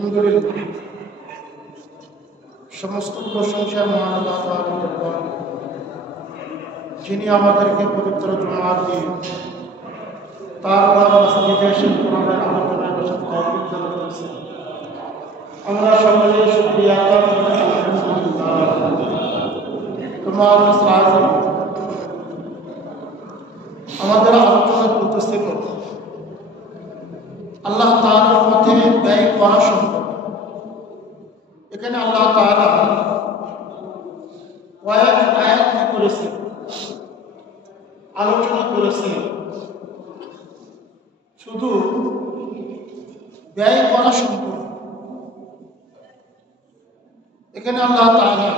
আলহামদুলিল্লাহ, সমস্ত প্রশংসা মহান আল্লাহ তাআলার জন্য, যিনি আমাদেরকে পবিত্র জুমার দিন তার মসজিদে এসে কোরআনের আলোচনায় বসার তৌফিক দান করেছেন। আমরা সকলে শুকরিয়া আদায় করি আলহামদুলিল্লাহ। তোমার সাহায্য আমাদের আলোচনা করতেছিল আল্লাহ তাআলার পথে ব্যয় করা সম্ভব। এখানে আল্লাহ তাআলা কয়েক আয়াত করেছে, আলোচনা করেছে শুধু ব্যয় করা সম্ভব। এখানে আল্লাহ তাআলা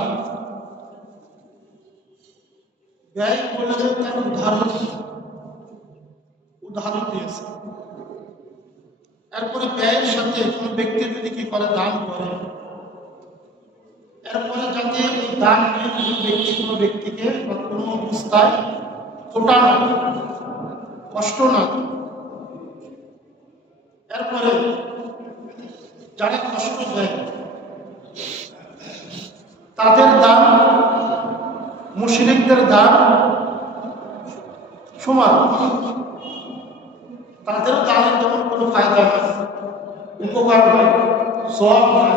ব্যয় বলে তার উদাহরণ দিয়েছে। এরপরে ব্যয়ের সাথে কোনো ব্যক্তি যদি কি করে, দান করে, এরপরে যাতে এই দান নিয়ে কোনো ব্যক্তিকে বা কোনো অবস্থায় খোটা না, কষ্ট না। এরপরে যারা কষ্ট দেয় তাদের দান মুশরিকদের দান সমান, তাদের দানের যেমন কোনো ফায়দা নেই, উপকার নয়, সওয়াব নয়।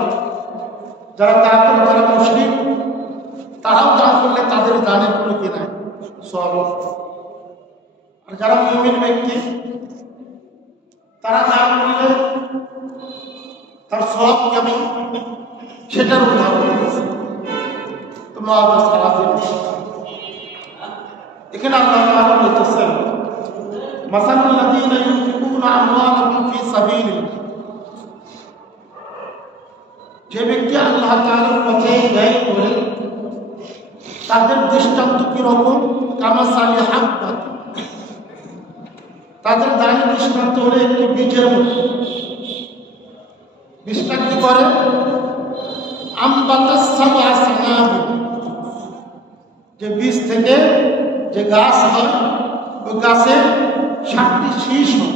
যারা মুশরিক তারাও দান করলে তাদের দানের কোনো কি নাই, সওয়াব। আর যারা মুমিন ব্যক্তি তারা দান করলে তার সওয়াব কেমন সেটার উদাহরণ দিয়েছে। এখানে আল্লাহ তাআলা বলতেছেন, মাসালুল লাযীনা ইউনফিকুনা আমওয়ালাহুম ফী সাবিলিল্লাহ, যে ব্যক্তি আল্লাহ তাআলার পথে ব্যয় করে তাদের দৃষ্টান্ত কিরকম, কামাসালি হাব্বাত, তাদের দানের দৃষ্টান্ত হলো একটি বীজের মতো। বীজটা কি করে, আমবাতাস সাবআ সানাবিল, যে বীজ থেকে যে গাছ হয় ওই গাছের 7টি শীষ হয়।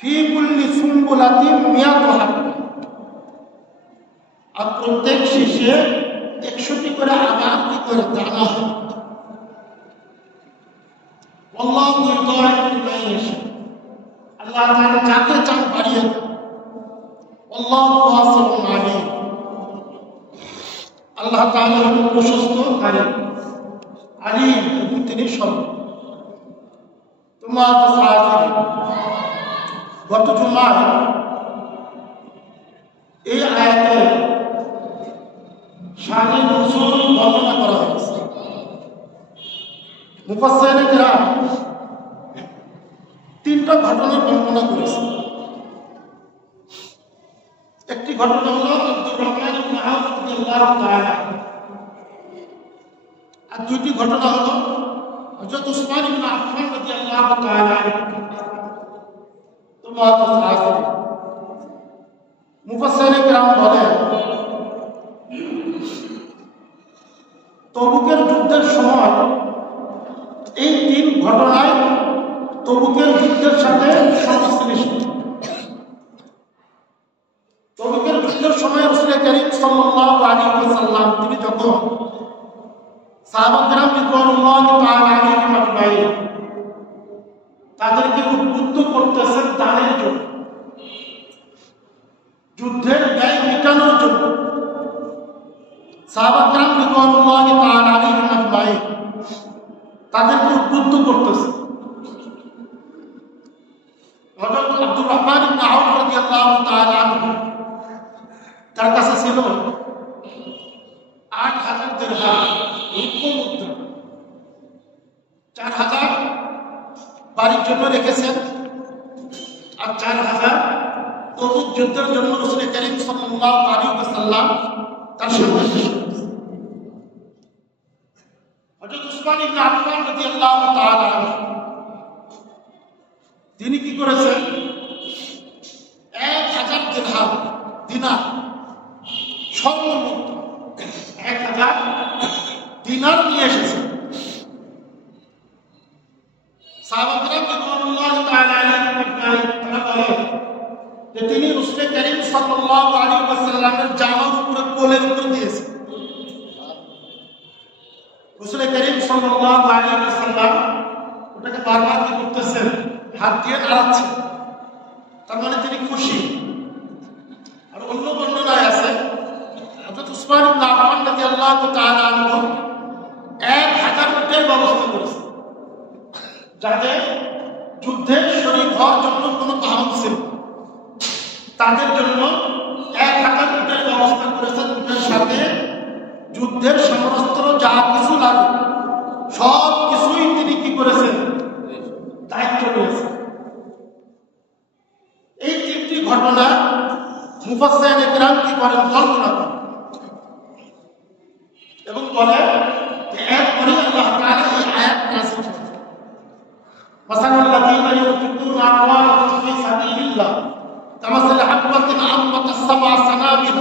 ফী কুল্লি সুম্বুলাতিন মিয়াতু হাব্বা, আর প্রত্যেক শীষে 100টি করে আবার কি করে দানা হয়। আল্লাহু ইউদাইফু লিমান ইয়াশা, আল্লাহ তাআলা যাকে চান বাড়িয়ে দেন। আল্লাহু ওয়াসিউন আলীম, আল্লাহ তাআলা হলেন প্রশস্ত আলীম এবং তিনি সব। তোমার গত জুমায় এই আয়াতে শানে নজুল বর্ণনা করা হয়েছে। মুফাসসিরিনে কেরাম 3টা ঘটনা বর্ণনা করেছে। একটি ঘটনা হলো আব্দুর রহমান ইবনে আউফ রাদিয়াল্লাহু তাআলা, আর 2টি ঘটনা হলো হযরত উসমান ইবনে আফফান রাদিয়াল্লাহু তাআলা। তোমার মুফাসসিরিনে কেরাম বলেন, তবুকের যুদ্ধের সময় এই 3 ঘটনায় তবুকের যুদ্ধের সাথে সংশ্লিষ্ট। তবুকের যুদ্ধের সময় রাসূল করিম সাল্লাল্লাহু আলাইহি ওয়াসাল্লাম তিনি যখন সাহাবা-কেরাম রিদওয়ানুল্লাহি তাআলা আলাইহিম আজমাইন তাদেরকে উদ্বুদ্ধ করতেছেন দানের জন্য, যুদ্ধের ব্যয় মেটানোর জন্য। সাহাবা-কেরাম রিদওয়ানুল্লাহি তাআলা আলাইহিম আজমাইন তাদেরকে উদ্বুদ্ধ করতেছেন। হযরত আব্দুর রহমান ইবনে আউফ রাদিয়াল্লাহু তাআলা আনহু, তার কাছে ছিল 8000 দিরহাম রূপ্য মুদ্রা, 4000 বাড়ির জন্য রেখেছেন, আর 4000 তবুক যুদ্ধের জন্য রাসূল করিম সাল্লাল্লাহু আলাইহি ওয়াসাল্লাম তার সামনে রেখেছেন। হযরত উসমান ইবনে আফফান রাদিয়াল্লাহু তাআলা তিনি কি করেছেন, 1000 দিরহাম, দিনার, স্বর্ণ মুদ্রা 1000 দিনার নিয়ে এসেছেন। সাহাবা-কেরাম রাদিয়াল্লাহু তাআলা আনহুম তারা বলেন, যে তিনি রাসূল করিম সাল্লাল্লাহু আলাইহি ওয়াসাল্লামের জামার উপরে কোলের উপর দিয়েছেন। রাসূল করিম সাল্লাল্লাহু আলাইহি ওয়াসাল্লাম ওটাকে বারবার কি করতেছেন, হাত দিয়ে নাড়াচ্ছেন, তার মানে তিনি খুশি। আর অন্য বর্ণনায় আছে হযরত উসমান ইবনে আফফান রাদিয়াল্লাহু তাআলা আনহু 1000 উটের ব্যবস্থা করেছেন, যাদের যুদ্ধে শরীক হওয়ার জন্য কোনো বাহন ছিল তাদের জন্য 1000 উটের ব্যবস্থা করেছেন। উটের সাথে যুদ্ধের সমস্ত যা কিছু লাগে সব কিছুই তিনি কি করেছেন, দায়িত্ব নিয়েছেন। এই তিনটি ঘটনা মুফাসসিরিনে কিরাম কি করেন, বর্ণনা করেন এবং বলেন যে এরপরে আল্লাহ তাআলা এই আয়াত নাযিল করেন, মাসালাল্লাযীনা ইউনফিকুনা আমওয়ালাহুম ফী সাবিলিল্লাহ কামাসালি হাব্বাতিন আম্বাতাস সাবআ সানাবিল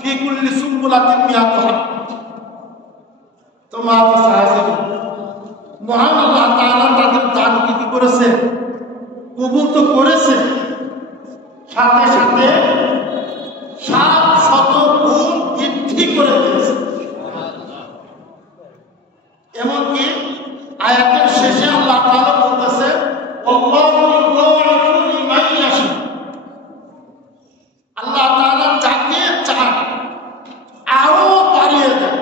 ফী কুল্লি সুম্বুলাতিন মিয়াতু হাব্বা। তোমার সাহায্য মহান আল্লাহ তাআলা তাদের দানকে কি করেছে, কবুল তো করেছে, সাথে সাথে 700 গুণ বৃদ্ধি করে দিয়েছে। এমনকি আয়াতের শেষে আল্লাহ তাআলা বলতেছে আল্লাহু ইউদাইফু লিমান ইয়াশা, আল্লাহ তাআলা যাকে চান আরো বাড়িয়ে দেন।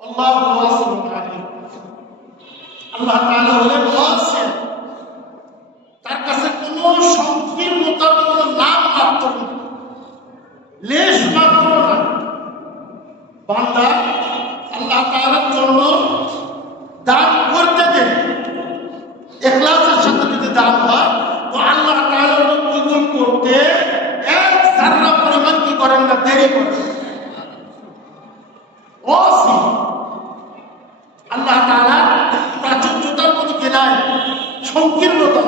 আল্লাহু ওয়াসিউন আলিম, আল্লাহ তাআলা হলেন ওয়াসি, তার কাছে কোনো সংকীর্ণতা, কোনো নাম মাত্র নেই, লেশ মাত্র না। বান্দা আল্লাহ তাআলার জন্য দান করতে দেন, ইখলাসের সাথে যদি দান হয় তো আল্লাহ তাআলার কবুল করতে এক যারা পরিমাণ কি করেন না, দেরি করেন। ওয়াসি আল্লাহ তাআলা প্রাচুর্যতার কোনো কি নাই, সংকীর্ণতা,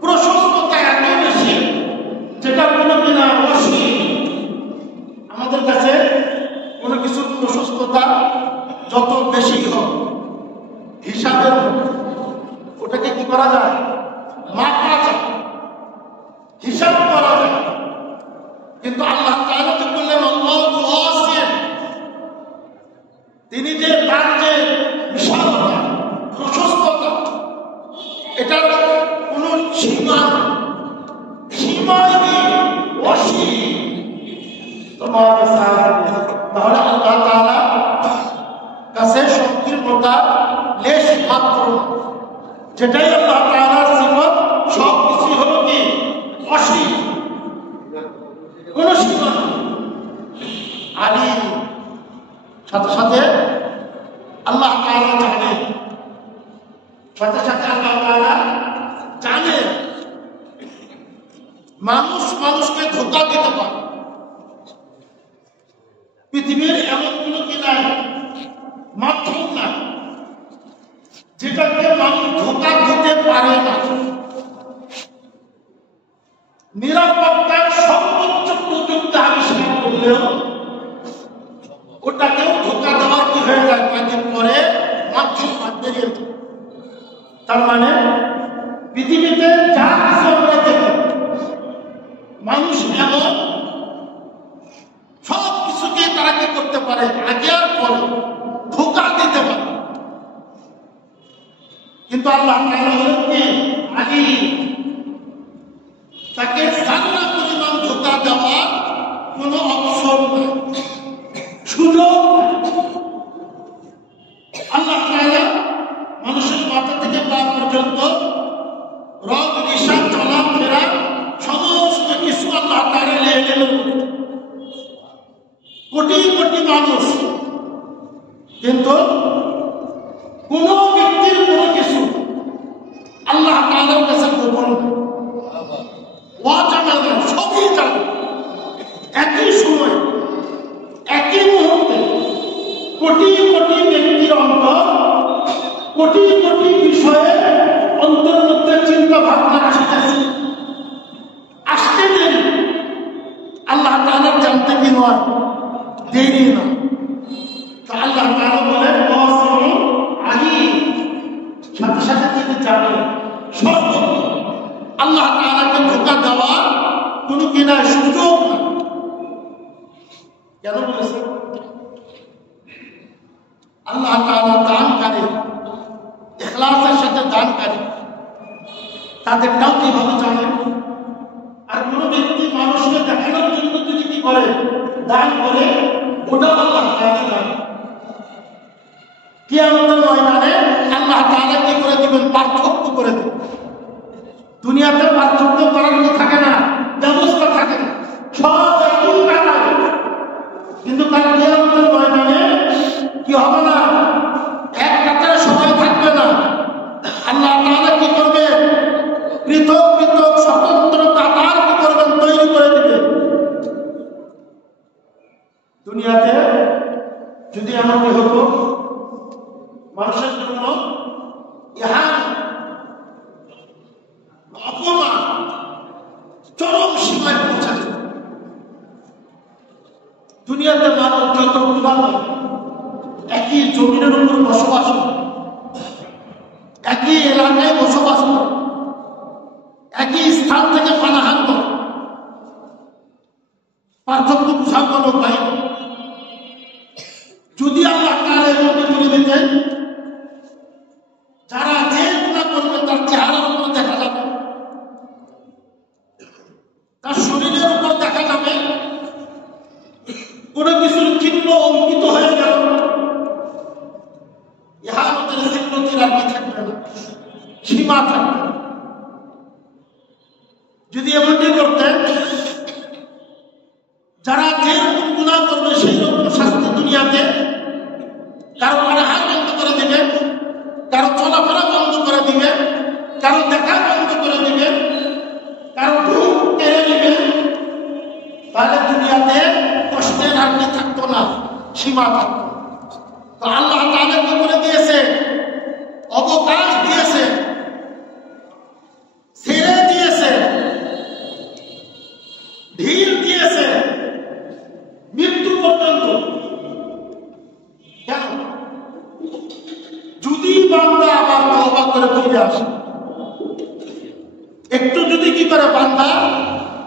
প্রশস্ততা এত বেশি যেটা কোনো কি না অসীম। আমাদের কাছে কোনো কিছুর প্রশস্ততা যত বেশি হোক হিসাবের ওটাকে কি করা যায়, মাপা যায়, হিসাব করা যায়। কিন্তু আল্লাহ তাআলা তো বললেন আল্লাহু ওয়াসি, তিনি যে তার যে বিশালতা, প্রশস্ততা, এটার কোনো সীমা সীমাহীন, অসীম। তোমার তাহলে আল্লাহ তাআলা কাছে সংকীর্ণতা লেশ মাত্র, যেটাই আল্লাহ তাআলার সিফত সব কিছু হলো কি অসীম, কোন সীমা নেই। আলিম, সাথে সাথে আল্লাহ তাআলা জানেন, সাথে সাথে আল্লাহ তাআলা জানেন মানুষ মানুষকে ধোঁকা দিতে পারে। পৃথিবীর এমন কোনো কি নাই, মাধ্যম নাই যেটাকে মানুষ ধোঁকা দিতে পারে না। নিরাপত্তার সর্বোচ্চ প্রযুক্তি আবিষ্কার করলেও ওটাকেও ধোঁকা দেওয়ার কি হয়ে যায়, কয়েকদিন পরে মাধ্যম বেরিয়ে যায়। তার মানে পৃথিবীতে যা কিছু আমরা দেখি, মানুষ এমন সব কিছুকে তারা কি করতে পারে, আগে আর পরে ধোঁকা দিতে পারে। কিন্তু আল্লাহ তাআলা হলেন কি আলিম, তাকে জানা পরিমাণ ধোঁকা দেওয়ার কোনো অবসর নেই, সুযোগ নেই। আল্লাহ তাআলা মানুষের মাথা থেকে পা পর্যন্ত রং নিশান চলাফেরা সমস্ত কিছু আল্লাহ তাআলা নিয়ে কোটি কোটি মানুষ, কিন্তু কোন ব্যক্তির কোনো কিছু আল্লাহ তাআলার কাছে গোপন না, অজানা না, সবই জানে। একই সময় একই মুহূর্তে কোটি কোটি ব্যক্তির অন্তর কোটি কোটি বিষয়ে অন্তর মধ্যে চিন্তা ভাবনা আসতেছে, আসতে দেরি। আল্লাহ তাআলা জানতে কি নয়, দেরি না। তো আল্লাহ তাআলা বলেন আলিম, সাথে সাথে তিনি জানেন সর্বজ্ঞ। আল্লাহ তাআলাকে ধোঁকা দেওয়ার কোনো কি নাই, সুযোগ না। কেন বলেছেন? আল্লাহ তাআলা দানকারী, ইখলাসের সাথে দানকারী, তাদেরটাও কিভাবে জানেন? আর কোন ব্যক্তি মানুষকে দেখানোর জন্য যদি কি করে দান করে, ওটাও আল্লাহ তাআলা জানেন। কিয়ামতের ময়দানে আল্লাহ তাআলা কি করে দিবেন? পার্থক্য করে দিবেন। দুনিয়াতে পার্থক্য করার কি থাকে না, ব্যবস্থা থাকে না, সব একই টাকা। কিন্তু তার কিয়ামতের ময়দানে কি হবে না, এক কাতারে সবাই থাকবে না। আল্লাহ তাআলা কি করবে? পৃথক পৃথক স্বতন্ত্র কাতার কি করবেন? তৈরি করে দিবে। দুনিয়াতে যদি এমনটি হতো, মানুষের জন্য ইহা অপমান চরম সীমায় পৌঁছে যেত। দুনিয়াতে মানুষ যত বিভাগ, একই জমিনের উপর বসবাস করে, একই এলাকায় বসবাস করে, একই স্থান থেকে পানাহার করে, পার্থক্য বুঝার কোনো উপায় নেই। যদি আল্লাহ তাআলা এমনটি বলে দিতেন, যারা যে গুনাহ করবে তার চেহারার উপর দেখা যাবে, তার শরীরের উপর দেখা যাবে, কোন কিছুর চিহ্ন অঙ্কিত হয়ে গেল, ইহা আমাদের সিদ্ধান্তের আর কি থাকবে না, সীমা থাকবে। যদি এমনটি করতেন, যারা যেরকম গুনাহ করবে সেই রকম শাস্তি দুনিয়াতে, কারো পানাহার বন্ধ করে দিবে, কারো চলাফেরা বন্ধ করে দিবে, কারো দেখা বন্ধ করে দিবে, কারো ঘুম কেড়ে দিবে, তাহলে দুনিয়াতে কষ্টের আর কি থাকতো না, সীমা থাকতো। তো আল্লাহ তাআলা কি করে দিয়েছে? অবকাশ দিয়েছে, ছেড়ে দিয়েছে, ঢিল দিয়েছে মৃত্যু পর্যন্ত। কেন? যদি বান্দা আবার তওবা করে ফিরে আসে, একটু যদি কি করে বান্দা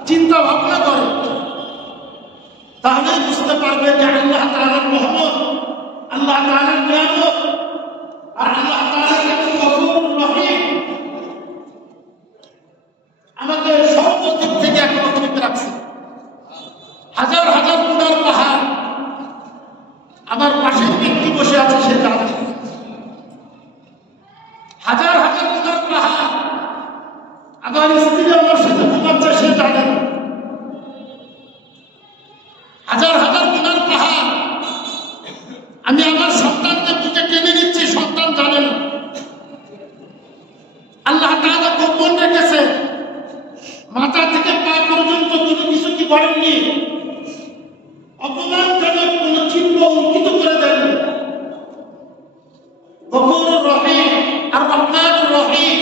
চিন্তা ভাবনা করে, তাহলে বুঝতে পারবে যে আল্লাহ তাআলার রহমত, আল্লাহ তাআলার নিয়ামত, আর আল্লাহ তাআলা গফুরুর রহিম আমাকে সর্বদিক থেকে এখনো ঠিক রাখছে। হাজার হাজার গুনার পাহাড় আমার পাশের ব্যক্তি বসে আছে, সে জানে। হাজার হাজার গুনার পাহাড় আমার স্ত্রী আমার সাথে ঘুমাচ্ছে, সে জানে। হাজার হাজার গুনার পাহাড় আমি আমার সন্তানকে বুকে টেনে নিচ্ছি, সন্তান জানে না। আল্লাহ তাআলা গোপন রেখেছে, মাথা থেকে পা পর্যন্ত কোনো কিছু কি করেননি, অপমানজনক কোনো চিহ্ন অঙ্কিত করে দেননি। গফুরুর রহিম আর রহমানুর রহিম,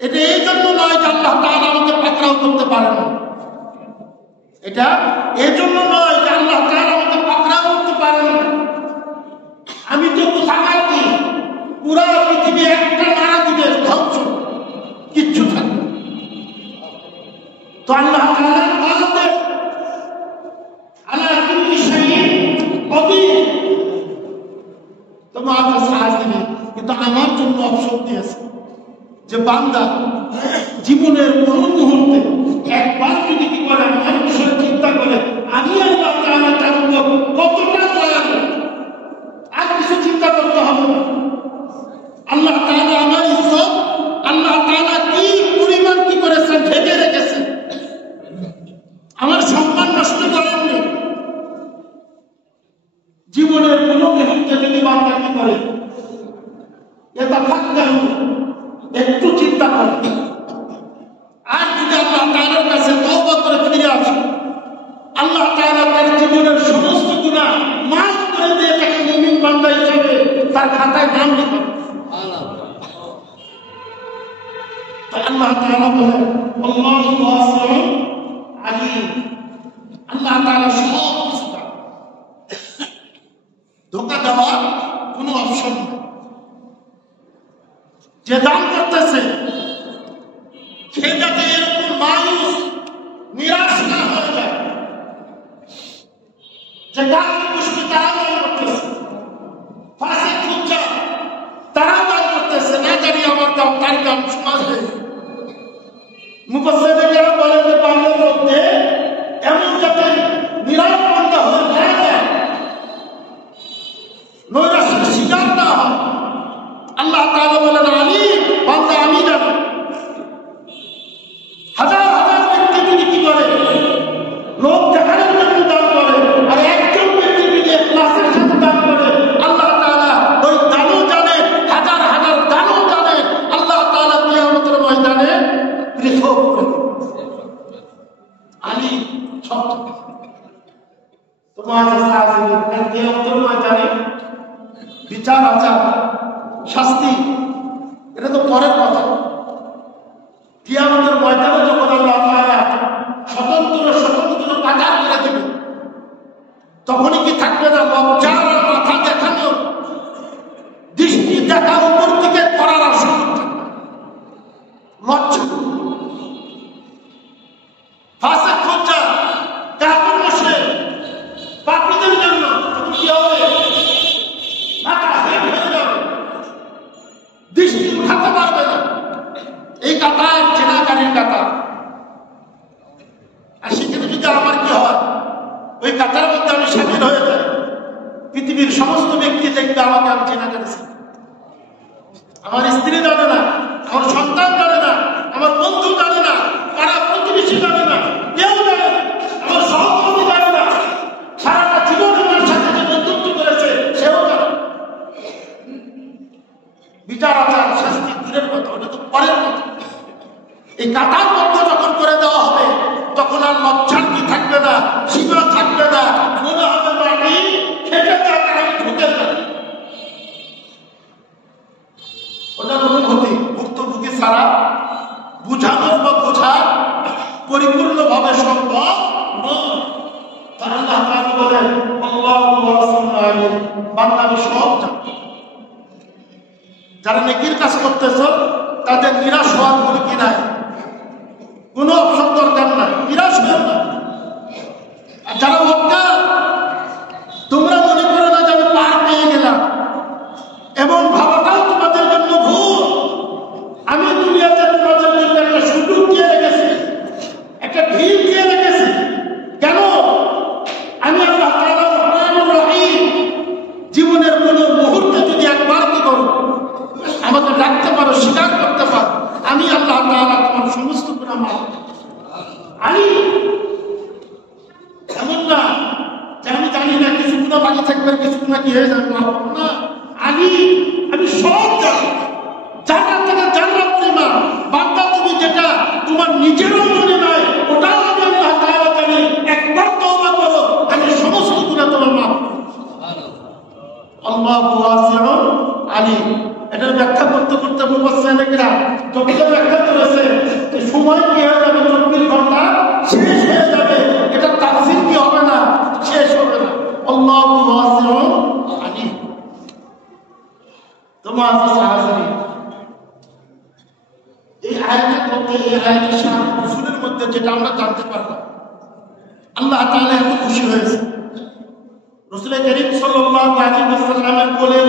এটা এই জন্য নয় যে আল্লাহ তাআলা আমাকে পাকড়াও করতে পারে না। এটা এই জন্য নয় যে আল্লাহ তাআলা আমাকে পাকড়াও করতে পারে না। আমি তো কোথাকার কি, পুরা পৃথিবী একটা নাড়া দিবে, ধ্বংস, কিচ্ছু থাকবে। তো আল্লাহ তাআলা আমাদের আলা কুল্লি শাইইন কদির, তোমার সাহায্য দিবে। কিন্তু আমার জন্য অপশন দিয়েছে যে বান্দা জীবনের কোন মুহূর্তে একবার যদি কি করে আমার বিষয়ে চিন্তা করে, আমি আল্লাহ তাআলা তার উপর কতটা দয়ালু, আর কিছু চিন্তা করতে হবে না। আল্লাহ তাআলা আমার ইজ্জত, আল্লাহ তাআলা কি পরিমাণ কি করেছেন, ঢেকে রেখেছেন, আমার সম্মান নষ্ট করেননি। জীবনের কোন মুহূর্তে যদি বান্দা কি করে, এটা থাকতে একটু চিন্তা করে, আর যদি আল্লাহ তাআলার কাছে তওবা করে ফিরে আসে, আল্লাহ তাআলা তার জীবনের সমস্ত গুনাহ মাফ করে দিয়ে তাকে মুমিন বান্দা হিসেবে তার খাতায় নাম লিখেন। আল্লাহ তাআলা বলেন আল্লাহু ওয়াসিউন আলিম, আল্লাহ তাআলা সব কিছু জানেন। ধোঁকা দেওয়ার কোনো অপশন নেই। যে দান করতেছে সে যাতে এরকম মায়ুস নিরাশ না হয়ে যায় যে কাকে পুষ্পি তারা দান করতেছে, ফাঁসিক ফুজ্জার তারা দান করতেছে, না জানি আমার দাম তার দাম সমাজে। মুফাসসিররা বলেন যে বাংলার মধ্যে এমন যাতে নিরাশ বান্দা হয়ে না যায়, নৈরাশ্যের শিকার না হয়। আল্লাহ তাআলা বলেন আলিম, বান্দা আমি জানি। হাজার হাজার ব্যক্তি যদি কি করে লোক দেখানোর জন্য দান করে, আর একজন ব্যক্তি যদি ইখলাসের সাথে দান করে, আল্লাহ তাআলা ওই দানও জানে, হাজার হাজার দানও জানে। আল্লাহ তাআলা কিয়ামতের ময়দানে পৃথক করে দিবেন। আলিম সব তোমার কিয়ামতের ময়দানে বিচার আচার শাস্তি এটা তো পরের কথা। কিয়ামতের ময়দানে যখন আল্লাহ তাআলা স্বতন্ত্র স্বতন্ত্র কাতার করে দেবে, তখনই কি থাকবে না লজ্জার আর মাথা দেখানো, দৃষ্টি দেখা উপর থেকে করার আর সুযোগ থাকবে লজ্জা। ফাসিক ফুজ্জার কাফির মুশরিক পাপীদের জন্য কি হবে? মাথা হেট হয়ে যাবে, দৃষ্টি উঠাতে পারবে না। এই কাতার জেনাকারীর কাতার। আর সেখানে যদি আমার কি হয়, ওই কাতার মধ্যে আমি সামিল হয়ে যাই, পৃথিবীর সমস্ত ব্যক্তি দেখবে আমাকে আমি জেনা করেছি। আমার স্ত্রী জানে না, আমার সন্তান জানে না, আমার বন্ধু জানে না, পাড়া প্রতিবেশী জানে না, কেউ জানে না, আমার সহকর্মী জানে না, সারাটা জীবন আমার সাথে যে বন্ধুত্ব করেছে সেও জানে। বিচার আচার শাস্তি দূরের কথা, ওটা তো পরের কথা। এই কাতার মধ্যে যখন করে দেওয়া হবে, তখন আর লজ্জার কি থাকবে না, সীমা থাকবে না, মনে হবে মাটি খেটে যাক, আমি ঢুকে যাই। ওটার অনুভূতি ভুক্তভোগী ছাড়া বুঝানোর বা বোঝার পরিপূর্ণভাবে সম্ভব নয়। তার আল্লাহ তাআলা বলেন আল্লাহু ওয়া রাসূলুহু বান্দা আমি সব জানি। যারা নেকির কাজ করতেছো তাদের নিরাশ হওয়ার কোনো কি নাই, কোনো অপশন দরকার নাই, নিরাশ হও না। আর যারা মক্কার, তোমরা মনে করো না যে আমি পার পেয়ে গেলাম, এমন ভাবাটাও তোমাদের জন্য ভুল। আমি দুনিয়াতে তোমাদের জন্য একটা সুযোগ দিয়ে রেখেছি, একটা ভিড় দিয়ে রেখেছি। কেন? আমি আল্লাহ তাআলা রহমানুর রহিম। জীবনের কোন মুহূর্তে যদি একবার কি করো, আমাকে ডাকতে পারো, স্বীকার করতে পারো, আমি আল্লাহ তাআলা তোমার সমস্ত গুনাহ মাফ করে দেব। আমি এমন না যে আমি জানি না কিছু গুনাহ বাকি থাকবে, কিছু গুনাহ কি হয়ে যাবে না। আমি সব জানি। জান্নাত থেকে জান্নাত নিবা বান্দা, তুমি যেটা তোমার নিজেরও মনে নাই ওটাও আমি আল্লাহ তাআলা জানি। একবার তওবা করো, আমি সমস্ত গুনাহ তোমার মাফ করে দেব। আল্লাহু ওয়াসিউন আলিম। এটার ব্যাখ্যা করতে করতে মুফাসসিররা যতটা ব্যাখ্যা করেছে, সময় কি হয়ে যাবে, 24 ঘন্টা শেষ হয়ে যাবে, এটা তাফসীর কি হবে না, শেষ হবে না। আল্লাহু ওয়াসিউন আলিম। তোমার সাহায্য এই আয়াতের মধ্যে, এই আয়াতের সাথে রাসূলের মধ্যে যেটা আমরা জানতে পারলাম, আল্লাহ তাআলা এত খুশি হয়েছে। রাসূল করিম সাল্লাল্লাহু আলাইহি ওয়াসাল্লামের কোলে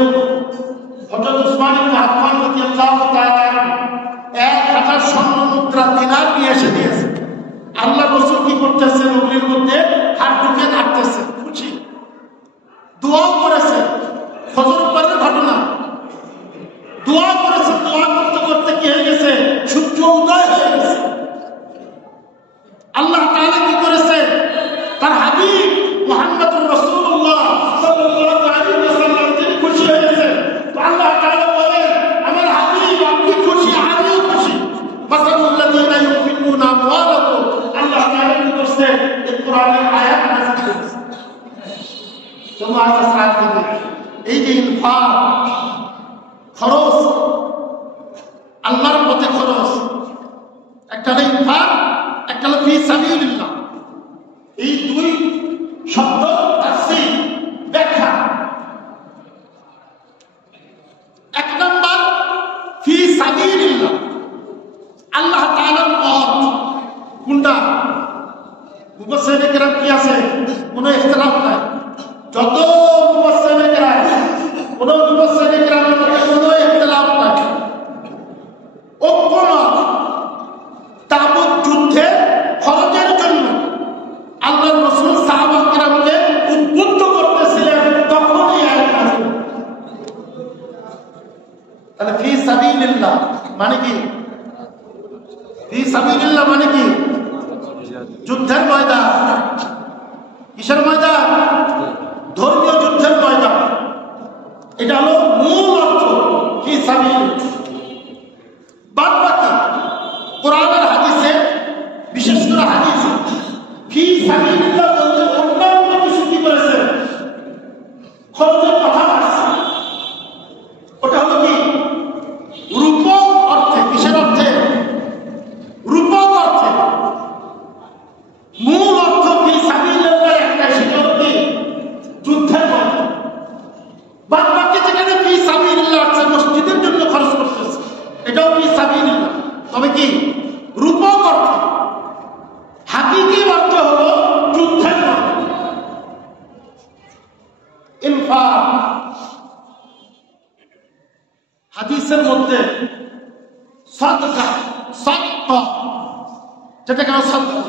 হযরত উসমান ইবনে আফফান রাদিয়াল্লাহু তাআলা 1000 স্বর্ণ মুদ্রা দিনার নিয়ে এসে দিয়েছে। আল্লাহ রাসূল কি করতেছেন, ওগুলির মধ্যে হাত ঢুকে নাড়তেছে, খুশি। দোয়া করেছে, ফজর পরের ঘটনা। দোয়া করেছে, দোয়া করতে করতে কি হয়ে গেছে, সূর্য উদয় হয়ে গেছে। আল্লাহ তাআলা কি করেছে, তার হাবিব মুহাম্মদুর রাসূলুল্লাহ সাল্লাল্লাহু আলাইহি ওয়াসাল্লাম তিনি খুশি হয়ে গেছে। তো আল্লাহ তাআলা বলেন আমার হাবিব আপনি খুশি, আমিও খুশি। মাসালুল্লাযীনা ইউনফিকুনা আমওয়ালাহুম, আল্লাহ তাআলা কি করছে, এই কোরআনের আয়াত নাযিল করেছে। তোমার সাথে এই যে ইনফাক, খরচ, আল্লাহর পথে খরচ, একটা হলো ইনফাক, একটা হলো ফি সাবিলিল্লাহ। এই দুই শব্দ তাফসীর ব্যাখ্যা। এক নাম্বার ফি সাবিলিল্লাহ, আল্লাহ তাআলার পথ কোনটা? মুফাসসিরিনে কেরাম কি আছে? কোনো ইখতিলাফ নাই। যত মুফাসসিরিনে কেরাম, কোনো মুফাসসিরিনে কেরামের মধ্যে কোনো ইখতিলাফ নাই, ঐক্যমত। তাবুক যুদ্ধে খরচের জন্য আল্লাহর রাসূল সাহাবা কেরামকে উদ্বুদ্ধ করতেছিলেন, তখনই আয়াত নাযিল। তাহলে ফি সাবিলিল্লাহ মানে কি? ফি সাবিলিল্লাহ মানে কি? যুদ্ধের ময়দান। কিসের ময়দান? ধর্মীয় যুদ্ধের ময়দান। এটা হলো মূল অর্থ ফি সাবিলিল্লাহ। বাদ বাকি কোরআনের হাদিসে, বিশেষ করে হাদিসে ফি সাবিলিল্লাহ বলতে অন্যান্য কিছু কি করেছে? খরচের কথা আসছে। ওটা হলো কি? রূপক অর্থে। কিসের অর্থে? রূপক অর্থে। মূল অর্থ ফি সাবিলিল্লাহ একটা, সেটা হলো কি? যুদ্ধের ময়দান। বাদ বাকি যেখানে ফি সাবিলিল্লাহ আছে, মসজিদের জন্য খরচ করতেছে, এটাও ফি সাবিলিল্লাহ, তবে কি? রূপক অর্থ। হাকিকি অর্থ হলো যুদ্ধের ময়দান। ইনফাক হাদিসের মধ্যে সাদকা, সাদকা যেটা কেন সাদকা,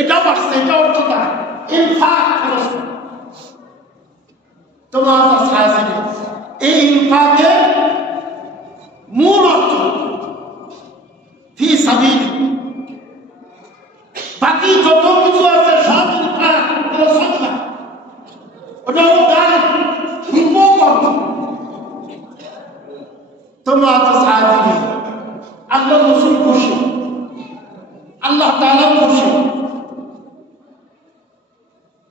এটা আসছে, এটা অর্থ তার ইনফাক খরচ। তোমার সাহায্যে এই ইনফাকের মূল অর্থ ফি সাবিলিল্লাহ। বাকি যত কিছু আছে সব ইনফাক, হলো সাদকা, ওটা হলো দান, রূপক অর্থ। তোমরা সাহায্যে আল্লাহ রাসূল খুশি, আল্লাহ তাআলা খুশি।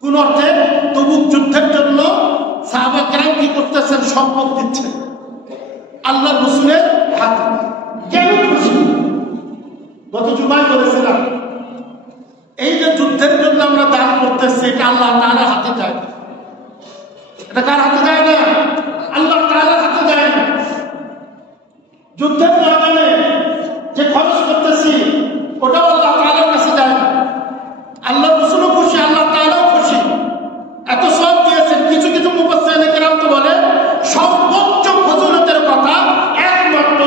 কোন অর্থে? তবুক যুদ্ধের জন্য সাহাবা কেরাম কি করতেছেন? সম্পদ দিচ্ছেন আল্লাহ রাসূলের হাতে। কেন খুশি? গত জুমায় বলেছিলাম, এই যে যুদ্ধের জন্য আমরা দান করতেছি, এটা আল্লাহ তাআলার হাতে যায়। এটা কার হাতে যায় না? আল্লাহ তাআলার হাতে যায় না। যুদ্ধের ময়দানে যে খরচ করতেছি, ওটাও আল্লাহ তাআলার কাছে যায় না। আল্লাহ রাসূলও খুশি, আল্লাহ তাআলাও খুশি। এত সব দিয়েছেন। কিছু কিছু মুফাসসিরিনে কেরাম তো বলে সর্বোচ্চ ফজিলতের কথা একমাত্র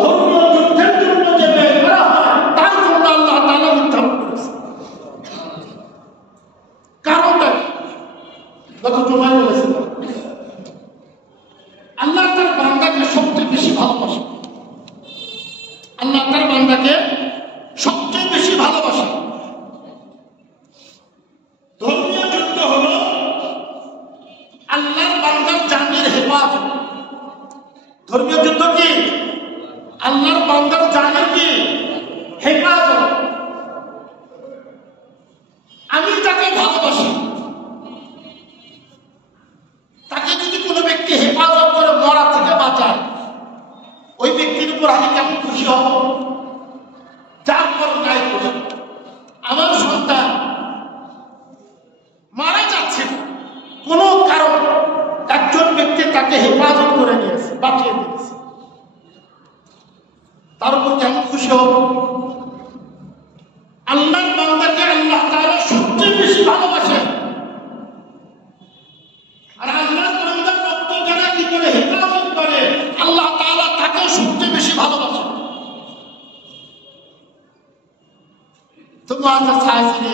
ধর্মীয় যুদ্ধের জন্য যে ব্যয় করা হয়, তার জন্য আল্লাহ তাআলা নির্ধারণ করেছেন। কারণটা গত জুমায় বলেছিলাম, আল্লাহ তার বান্দাকে সবচেয়ে বেশি ভালোবাসে। আল্লাহ তার বান্দাকে সবচেয়ে বেশি ভালোবাসে। ধর্মীয় যুদ্ধ হলো আল্লাহর বান্দার জানের হেফাজত। ধর্মীয় যুদ্ধ কি? আল্লাহর বান্দার জানের কি? হেফাজত। আমি যাকে ভালোবাসি, তাকে যদি কোনো ব্যক্তি হেফাজত করে মরা থেকে বাঁচায়, ওই ব্যক্তির উপর আমি কেমন খুশি হব? যার পর নাই খুশি। আমার সন্তান মারা যাচ্ছে, কোনো কারণ একজন ব্যক্তি তাকে হেফাজত করে নিয়েছে, বাঁচিয়ে দিয়েছে, তার উপর কেমন খুশি হব? আল্লাহর বান্দাকে আল্লাহ তাআলা সবচেয়ে বেশি ভালোবাসে। আর আল্লাহর বান্দার রক্ত যারা কি করে হেফাজত করে, আল্লাহ তাআলা তাকে সবচেয়ে বেশি ভালোবাসে। তোমার সাহায্যে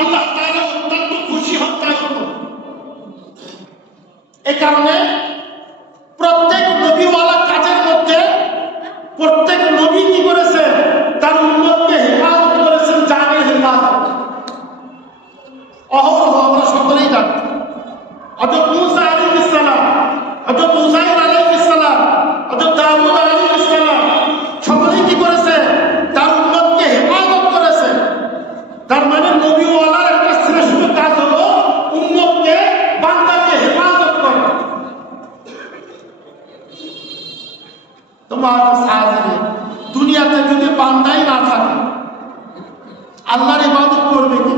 আল্লাহ তাআলা অত্যন্ত খুশি হন তার উপর। এই কারণে প্রত্যেক নবীওয়ালা কাজের মধ্যে প্রত্যেক নবী কি করেছে? তার উম্মতকে হেফাজত করেছেন, জানের হেফাজত। অহরহ আমরা সকলেই জানি। হযরত মূসা আলাইহিস সালাম, হযরত উযাইর আলাইহিস সালাম, হযরত দাউদ আলাইহিস সালাম সকলেই কি করেছে? তার উম্মতকে হেফাজত করেছে। তার মানে নবীওয়ালার একটা শ্রেষ্ঠ কাজ হলো উম্মতকে, বান্দাকে হেফাজত করা। তোমার সাহায্যে দুনিয়াতে যদি বান্দাই না থাকে, আল্লাহর ইবাদত করবে কি?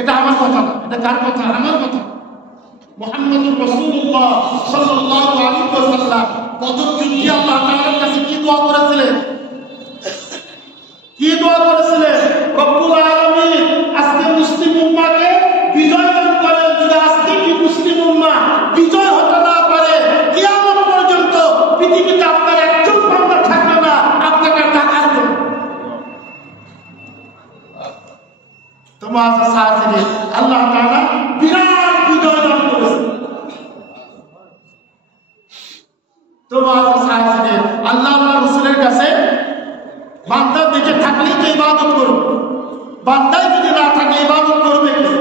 এটা আমার কথা না, এটা কার কথা? আমার কথা। মুহাম্মদুর রাসূলুল্লাহ সাল্লাল্লাহু আলাইহি ওয়াসাল্লাম বদর যুদ্ধে আল্লাহ তাআলার কাছে কি দোয়া করেছিলেন? তো আল্লাহ আল্লাহ রসুলের কাছে বান্দা বেঁচে থাকলেই তো ইবাদত করবে, বান্দাই যদি না থাকে ইবাদত করবে কে?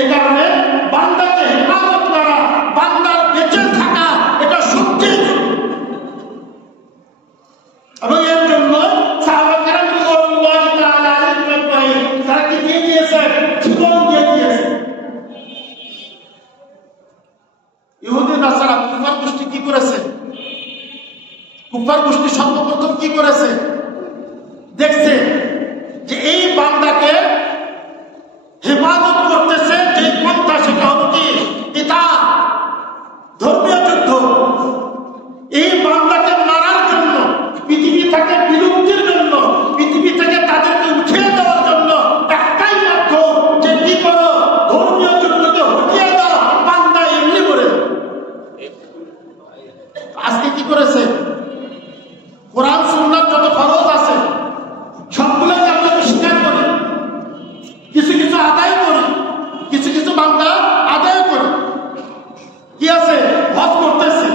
এই কারণে বান্দাকে ইবাদত করা, বান্দার বেঁচে থাকা এটা সত্যি। এবং এর জন্য সাহাবায়ে কেরাম রাদিয়াল্লাহু তাআলা আলাইহিম তারা কি দিয়ে দিয়েছেন? জীবন দিয়ে দিয়েছেন। ইহুদি নাসারা কুফার গোষ্ঠী কি করেছে? কুফার গোষ্ঠী সর্বপ্রথম কি করেছে? দেখছে যে এই বান্দাকে হেফাজত করতেছে যে পন্থা, সেটা হল কি? কিতাব, ধর্মীয় যুদ্ধ। এই বান্দাকে মারার জন্য, পৃথিবী থেকে বিলুপ্তির জন্য, পৃথিবী থেকে তাদেরকে উঠিয়ে দেওয়ার জন্য একটাই মাধ্যম, যে কি করো? ধর্মীয় যুদ্ধকে হটিয়ে দাও, বান্দা এমনি করে। আজকে কি করেছে? কোরআন সুন্নাহর যত ফরজ আছে সবগুলোকে আমরা স্বীকার করি, কিছু কিছু আদায় করি, কিছু কিছু বান্দা আদায় করি। কি আছে? হজ করতেছি,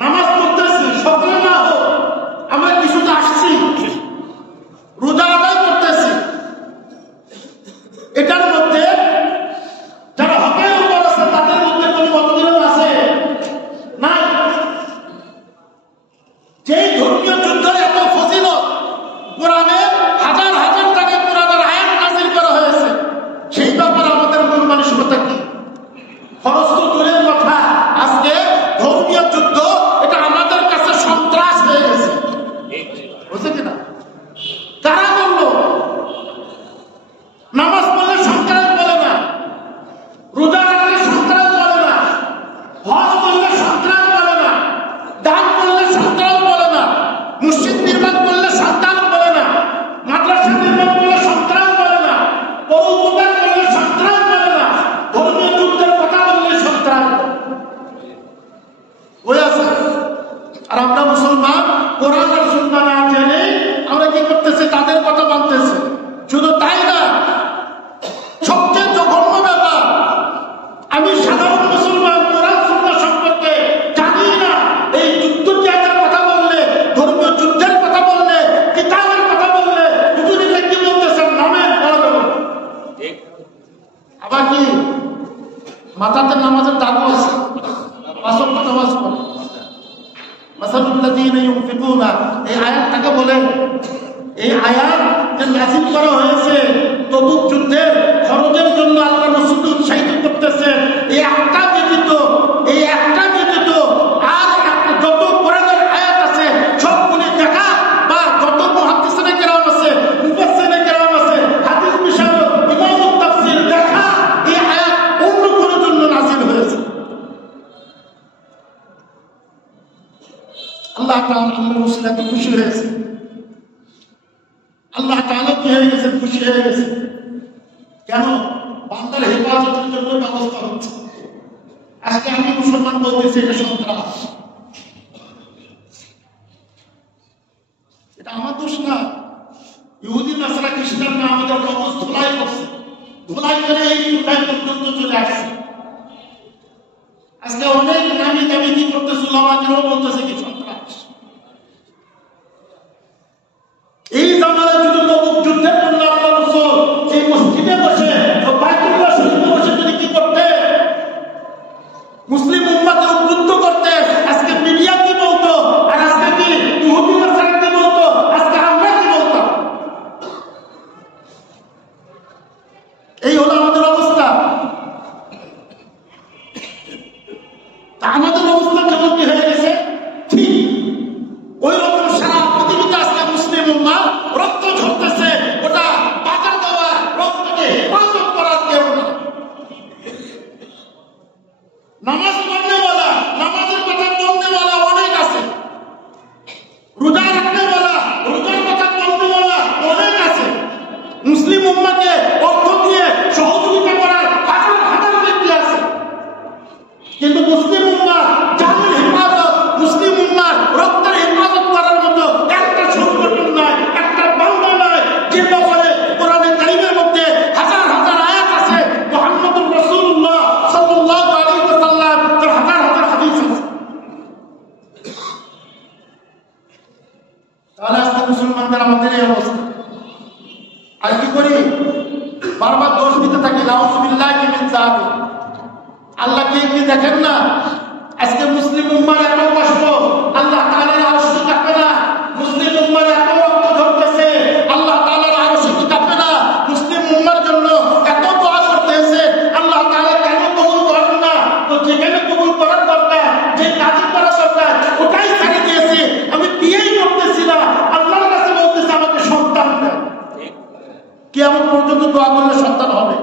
নামাজ পড়তেছি, সকলে না হোক আমরা কিছুতে আসছি, রোজা আদায় করতেছি। এটার মধ্যে যারা হকের উপর আছে তাদের মধ্যে কোনো মতবিরোধ আছে? নাই। যেই ধর্মীয় যুদ্ধের এত ফজিলত, কোরআনে হাজার হাজার টাকা কোরআনের আয়াত নাযিল করা হয়েছে, সেই ব্যাপারে আমাদের মন মানসিকতা কি? ফরজ তো দূরের কথা, আজকে ধর্মীয় যুদ্ধ এটা আমাদের কাছে সন্ত্রাস হয়ে গেছে, বুঝছে কিনা? কারা করলো? নামাজ পড়লে সন্ত্রাস বলে না, রোজা রাখলে সন্ত্রাস বলে না, হজ করলে সন্ত্রাস বলে না, দান করলে সন্ত্রাস বলে না, মসজিদ নির্মাণ করলে সন্ত্রাস বলে না, মাদ্রাসা নির্মাণ করলে সন্ত্রাস বলে না, পৌরোপকার করলে সন্ত্রাস বলে না, ধর্মীয় যুদ্ধের কথা বললে সন্ত্রাস ওই আছে। আর আমরা মুসলমান কোরআন আর সুন্নাহ না জেনে আমরা কি করতেছি? তাদের কথা মানতেছি। শুধু তাই না, সবচেয়ে জঘন্য ব্যাপার, আমি সাধারণ মুসলমান কোরআন সুন্নাহ সম্পর্কে জানি না, এই যুদ্ধ জায়গার কথা বললে, ধর্মীয় যুদ্ধের কথা বললে, কিতাবের কথা বললে হুজুরিরা কি বলতেছেন? নামের বলা যাবে। আবার কি মাথাতে নামাজের দাগও আছে, আসল নামাজ পড়ে। মাসালুল্লাযীনা ইউনফিকুনা, এই আয়াতটাকে বলে, এই আয়াত যে নাযিল করা হয়েছে তবুক যুদ্ধের খরচের জন্য আল্লাহ রাসূল উৎসাহিত করতেছে। এই একটা ব্যতীত আর একটা যত কোরআনের আয়াত আছে সবগুলি দেখা, বা যত মুহাদ্দিসিনে কেরাম আছে, মুফাসসিরিনে কেরাম আছে, হাদিস বিষয়ক ইমামুত তাফসীর দেখা, এই আয়াত অন্য কোনো জন্য নাযিল হয়েছে। আল্লাহ তাআলা আল্লাহর রাসূলকে খুশি হয়েছে, আল্লাহ তাআলা কি হয়ে গেছেন? খুশি হয়ে গেছে। কেন? বান্দার হেফাজতের জন্য ব্যবস্থা হচ্ছে। আজকে আমি মুসলমান বলতেছি এটা সন্ত্রাস, এটা আমার দোষ না। ইহুদি নাসারা খ্রিস্টানরা আমাদের কবজ ধোলাই করছে, ধোলাই করে এই উঠাই পর্যন্ত চলে আসছে। আজকে অনেক নামি দামি কি করতেছে, উলামাদেরও বলতেছে কি সন্ত্রাস। এই জামানায় যদি তবুক যুদ্ধের জন্য আল্লাহ রাসূল এই মসজিদে বসে, বাইতুল্লাহ শরীফে বসে যদি কি করতে, মুসলিম উম্মাহকে উদ্বুদ্ধ করতে, আজকে মিডিয়া কি বলতো, আর আজকে কি ইহুদি নাসারা কি বলতো, আজকে আমরা কি বলতাম? এই হলো আমাদের অবস্থা। তা আমাদের অবস্থা দেখেন না আজকে মুসলিম উম্মার এত কষ্ট, আল্লাহ তাআলার আরশ কি কাঁপে না? মুসলিম উম্মার এত রক্ত ঝরতেছে, আল্লাহ তাআলার আরশ কি কাঁপে না? মুসলিম উম্মার জন্য এত দোয়া করতেছে, আল্লাহ তাআলা কেন কবুল করেন না? তো যেখানে কবুল করার দরকার, যে কাজই করা দরকার ওটাই ছেড়ে দিয়েছি। আমি বিয়েই করতেছি না, আল্লাহর কাছে বলতেছি আমাকে সন্তান দেন। কিয়ামত পর্যন্ত দোয়া করলে সন্তান হবে?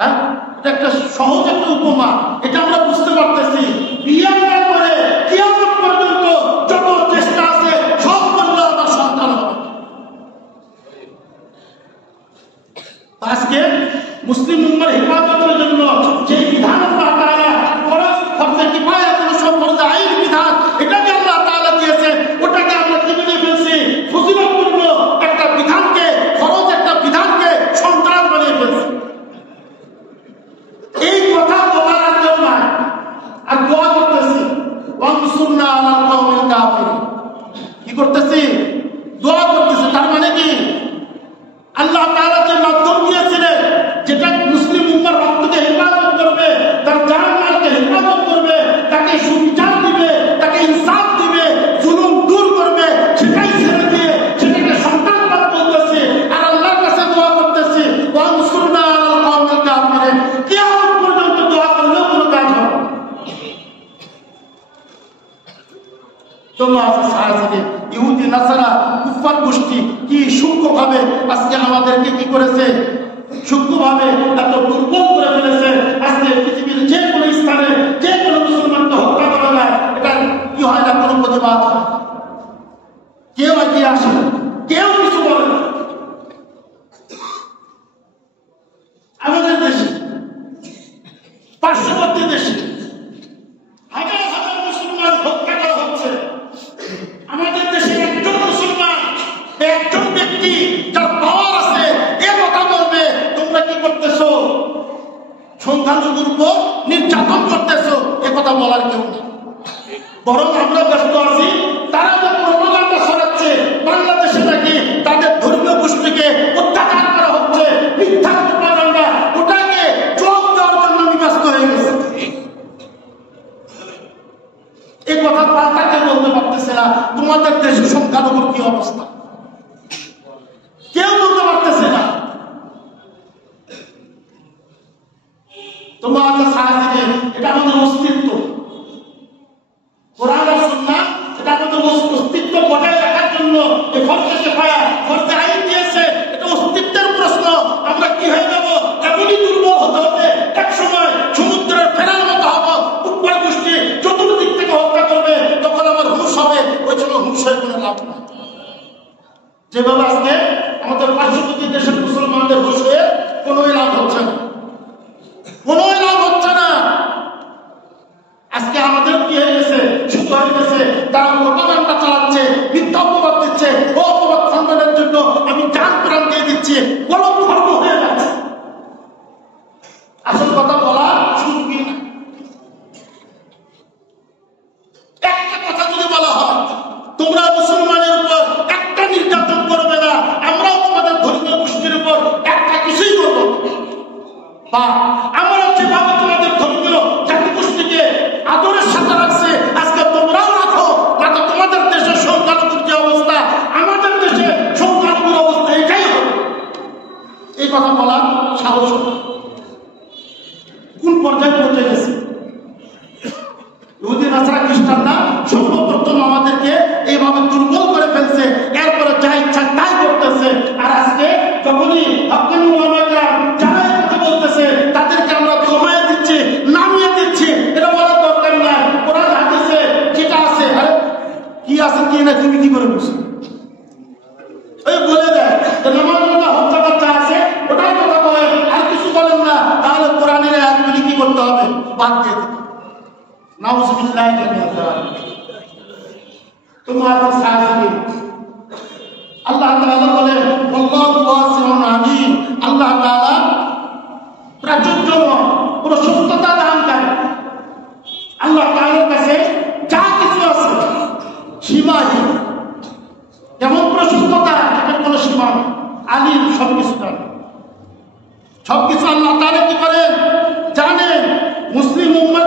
হ্যাঁ, এটা একটা সহজ একটা উপমা, এটা আমরা বুঝতে পারতেছি। বিয়ে না করে কিয়ামত পর্যন্ত যত চেষ্টা আছে সব করলে আমার সন্তান হবে। আজকে মুসলিম উম্মার হিফাজতের জন্য যে বিধান আল্লাহ তাআলা ফরজে কিফায়া সব ফরজে আইন বিধান, এটাকে আল্লাহ তাআলা দিয়েছে, ওটাকে আমরা কি বলে ফেলছি? ফজিলতপূর্ণ একটা বিধানকে, ফরজ একটা বিধানকে সন্ত্রাস বানিয়ে ফেলছি। এই কথা বলার আর কেউ নাই, আর দোয়া করতেছি ওয়ানসুরনা আলাল কওমিল কাফিরিন। কি করতেছি? দোয়া করতেছি। তার মানে কি? আল্লাহ তাআলা যে মাধ্যম দিয়েছিলেন, যেটা মুসলিম উম্মার রক্তকে হেফাজত করবে, তার জান-মালকে হেফাজত করবে, তাকে সুবিচার দিবে, তাকে ইনসাফ দিবে, জুলুম দূর করবে, সেটাই ছেড়ে দিয়ে সেটাকে সন্তানবাদ বলতেছি আর আল্লাহর কাছে দোয়া করতেছি ওয়ানসুরনা আলাল কওমিল কাফিরিন। কিয়ামত পর্যন্ত দোয়া করলেও কোনো কাজ হবে না। ইহুদি নাসারা কুফার গোষ্ঠী কি সূক্ষ্মভাবে আজকে আমাদেরকে কি করেছে? সূক্ষ্মভাবে এত দুর্বল করে ফেলেছে। আজকে পৃথিবীর যে কোনো স্থানে যে কোনো মুসলমানকে হত্যা করা যায়, এটা কি হয় না? কোনো প্রতিবাদ হয়, কেউ এগিয়ে আসে, কেউ কিছু বলে না। আমাদের দেশে, পার্শ্ববর্তী দেশে হাজার হাজার মুসলমান হত্যা করা হচ্ছে। আমাদের দেশে একজন মুসলমান, একজন ব্যক্তি যার পাওয়ার আছে, এ কথা বলবে তোমরা কি করতেছো, সংখ্যালঘুর উপর নির্যাতন করতেছো, এ কথা বলার কেউ নেই। বরং আমরা ব্যস্ত আছি, তারা যে প্রোপাগান্ডা ছড়াচ্ছে বাংলাদেশে নাকি তাদের ধর্মীয় গোষ্ঠীকে অত্যাচার করা হচ্ছে, মিথ্যা প্রোপাগান্ডা, ওটাকে জবাব দেওয়ার জন্য আমি ব্যস্ত হয়ে গেছি। এই কথা পাল্টাকে বলতে পারতেছে না তোমাদের দেশে সংখ্যালঘুর কি অবস্থা, কেউ বলতে পারতেছে না। তোমাদের সাহায্যে এটা আমাদের অস্তিত্ব, কোরআন আর সুন্নাহ এটা আমাদের অস্তিত্ব বজায় রাখার জন্য এই ফরজে কিফায়া, ফরজে আইন দিয়েছে। এটা অস্তিত্বের প্রশ্ন। আমরা কি হয়ে যাব? এমনই দুর্বল হতে হতে এক সময় সমুদ্রের ফেরার মতো হবো। কুফার গোষ্ঠী চতুর্দিক থেকে হত্যা করবে, তখন আমার হুঁশ হবে। ওই জন্য হুঁশ হয়ে কোনো লাভ নাই। যেভাবে আজকে আমাদের পার্শ্ববর্তী দেশের মুসলমানদের হুঁশ হয়ে কোনো লাভ হচ্ছে না, কোনো লাভ হচ্ছে না। আজকে আমাদের কি হয়ে গেছে? শুধু হয়ে গেছে তারা প্রোপাগান্ডা চালাচ্ছে, মিথ্যা অপবাদ দিচ্ছে। ও অপবাদ খণ্ডনের জন্য আমি জান প্রাণ দিয়ে দিচ্ছি, বড় খর্ব হয়ে যাচ্ছে। আসল কথা বলা শুধু কি না, একটা কথা যদি বলা হয় তোমরা মুসলমানের উপর একটা নির্যাতন করবে না, আমরাও তোমাদের ধর্মীয় গোষ্ঠীর উপর একটা কিছুই করব বা আমরা যেভাবে তোমাদের ধর্মীয় জাতি গোষ্ঠীকে আদরের সাথে রাখছে আজকে তোমরাও রাখো না। তো তোমাদের দেশের সংখ্যালঘুর যে অবস্থা, আমাদের দেশে সংখ্যালঘুর অবস্থা এটাই হবে। এই কথা বলা সাহস কোন পর্যায়ে পৌঁছে গেছে? ইহুদি নাসারা খ্রিস্টানরা সর্বপ্রথম আমাদেরকে এইভাবে দুর্বল করে ফেলছে, এরপরে যা ইচ্ছা তাই করতেছে। আর আজকে যখনই হক্কানি ওলামারা যারা কথা বলতেছে তাদেরকে আমরা কমায় দিচ্ছি, নামিয়ে দিচ্ছি। এটা বলার দরকার নাই। কোরআন হাদিসে যেটা আছে, আরে কি আছে কি না তুমি কি করে বুঝছো? ওই বলে দেয় নামাজ হত্যা বাচ্চা আছে, ওটার কথা বলেন, আর কিছু বলেন না, তাহলে কোরআনের আয়াতগুলি কি করতে হবে? বাদ দিয়ে দিতে। নাউজুবিল্লাহ তোমাদের সাহায্যে আল্লাহ তাআলা বলেন আল্লাহু ওয়াসিউন আলীম। আল্লাহ তাআলা প্রাচুর্যময়, প্রশস্ততা দানকারী। আল্লাহ তাআলার কাছে যা কিছু আছে সীমাহীন। যেমন প্রশস্ততা, এটার কোনো সীমা নেই। আলীম সবকিছু জানে, সবকিছু আল্লাহ তাআলা কি করেন জানেন। মুসলিম উম্মাহ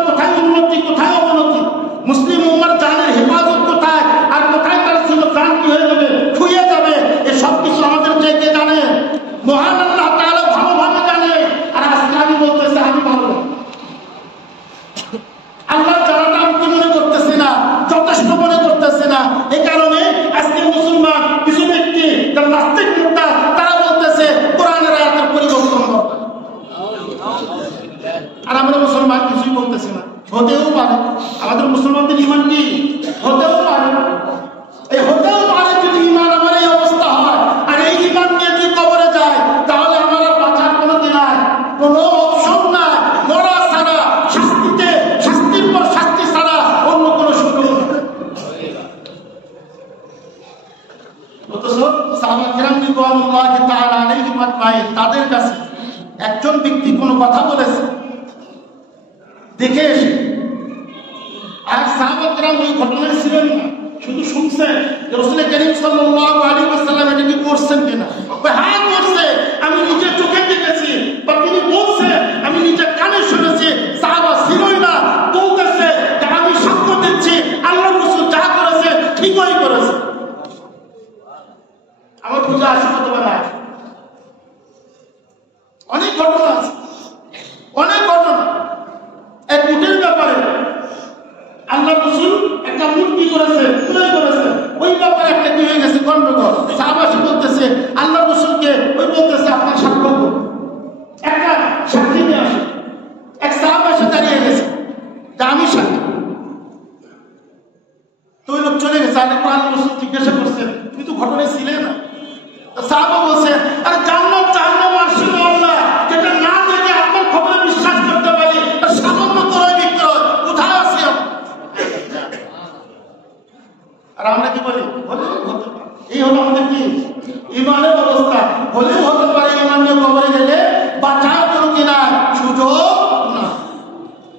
উন্নতি, কোথায় অবনতি, মুসলিম উম্মার জানের হেফাজত কোথায়, আর কোথায় তার জন্য প্রাণ কি হয়ে যাবে, খুইয়ে যাবে, এই সব কিছু আমাদের কে জানে? মহান আল্লাহ তাআলা ভালোভাবে জানে। আর আজকে আমি বলতেছি আমি ভালো, আল্লাহ জানাটা আমি কি মনে করতেছি না, যথেষ্ট মনে করতেছি না। এই কারণে আজকে মুসলমান কিছু ব্যক্তি যারা নাস্তিক মোটা, তারা বলতেছে কোরআনের আয়াতের পরিবর্তন করবে, আর আমরা মুসলমান কিছুই বলতেছি না। হতেও পারে, আমাদের মুসলমানদের ইমান কি, হতেও পারে, এই হতেও পারে যদি ইমান আমার এই অবস্থা হয়, আর এই ইমান নিয়ে যদি কবরে যায়, তাহলে আমার আর বাঁচার কোনো দিন নাই, কোনো অপশন নাই, মরা ছাড়া, শাস্তির পর শাস্তি ছাড়া অন্য কোনো সুযোগ নেই। অথচ সাহাবা কিরাম রিদওয়ানুল্লাহি তাআলা আলাইহিম আজমাইন, তাদের কাছে একজন ব্যক্তি কোনো কথা বলেছে দেখে এসে, আর সাহাবা কিরাম ওই ঘটনায় ছিলেন না, শুধু শুনছেন যে রাসূল করিম সাল্লাল্লাহু আলাইহি ওয়াসাল্লাম এটা কি করছেন কিনা। হ্যাঁ করছে, আমি নিজের চোখে দেখেছি, বা তিনি বলছে আমি নিজের কানে শুনেছি। সাহাবা ছিলই না, বলতেছে যে আমি সাক্ষ্য দিচ্ছি আল্লাহর রাসূল যা করেছে ঠিকই করেছে। আমার পূজা আসে কত বার, অনেক ঘটনা আছে, অনেক ঘটনা। এক উটের ব্যাপারে আল্লাহ রাসূল একটা মূর্তি করেছে, পূজা করেছে, ওই ব্যাপারে একটা কি হয়ে গেছে গন্ডগোল। সাহাবাসী বলতেছে আল্লাহ রাসূলকে, ওই বলতেছে আপনার সাক্ষ্য করুন, একটা সাক্ষী নিয়ে আসে। এক সাহাবাসী দাঁড়িয়ে গেছে যে আমি সাক্ষী, তো ওই লোক চলে গেছে। আল্লাহ রাসূল জিজ্ঞাসা করছেন তুমি তো ঘটনায় ছিলে না। সাহাবা বলছে আরে জান্নাত জাহান্নাম আসল আল্লাহ, যেটা না দেখে আপনার খবরে বিশ্বাস করতে পারি, আর সামান্য ক্রয় বিক্রয় কোথায় আছে? আর আমরা কি বলি, হলেও হতে পারে। এই হলো আমাদের কি ইমানের অবস্থা, হলেও হতে পারে। ইমান নিয়ে কবরে গেলে বাঁচার কোনো কিনা সুযোগ না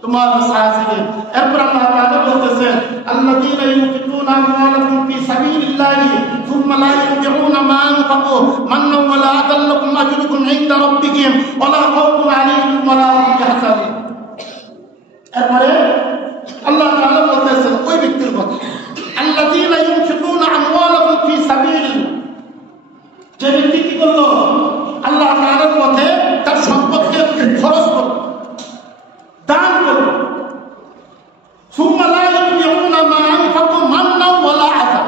তোমার সাহায্যে। এরপর আল্লাহ তাআলা বলতেছেন আল্লাযীনা ইউনফিকুনা আমওয়ালাহুম ফি সাবিলিল্লাহি সুম্মা লা ইউনফিকুনা মা আনফাকু মান্নান ওয়া লা আযাল্লাকুম আজরুকুম ইনদা রাব্বিহিম ওয়া লা খাউফুন আলাইহিম ওয়া লা হুম ইয়াহজানুন। এরপরে আল্লাহ তাআলা বলতেছেন ওই ব্যক্তির কথা, আল্লাযীনা ইউনফিকুনা আমওয়ালাহুম ফি সাবিলিল্লাহ, যে ব্যক্তি কি করলো, আল্লাহ তাআলার পথে তার সম্পদকে খরচ করলো, দান করলো। সুম্মা লা ইউনফিকুনা মা আনফাকু মান্নান ওয়া লা আযা,